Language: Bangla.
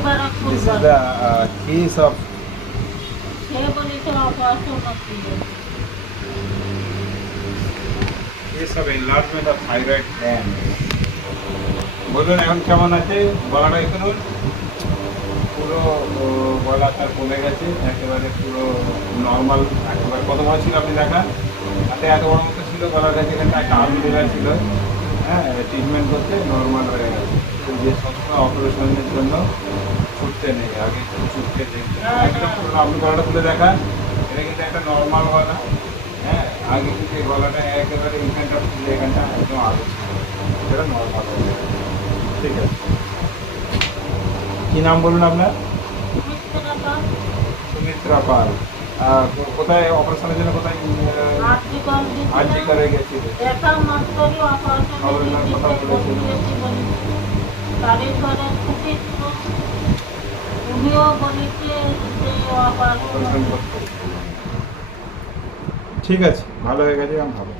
This is the case of enlargement of thyroid gland. বলুন এখন কেমন আছে? গলাটা একটু পুরো গলাটা কমে গেছে, একেবারে পুরো নর্মাল। একেবারে কত বড় ছিল আপনি দেখান, হাতে এত বড় মতো ছিল, গলার কাছে এখানটা একটা আলু দেওয়া ছিল। হ্যাঁ, ট্রিটমেন্ট করতে নর্মাল হয়ে গেছে। যে সবসময় অপারেশনের জন্য ছুটতে নেই, আগে ছুটতে দেখতে। আপনি গলাটা তুলে দেখান, এটা কিন্তু একটা নর্মাল গলা। হ্যাঁ, আগে কিন্তু এই গলাটা একেবারে এখানটা ফুলে, এখানটা একদম আলু ছিল, সেটা নর্মাল হয়ে গেছে। ঠিক আছে, কী নাম বলুন আপনার? সুমিত্রা পাল। কোথায় অপারেশনের জন্য কোথায় আর্জি করে গেছিল? ঠিক আছে, ভালো হয়ে গেছে, আমি ভালো।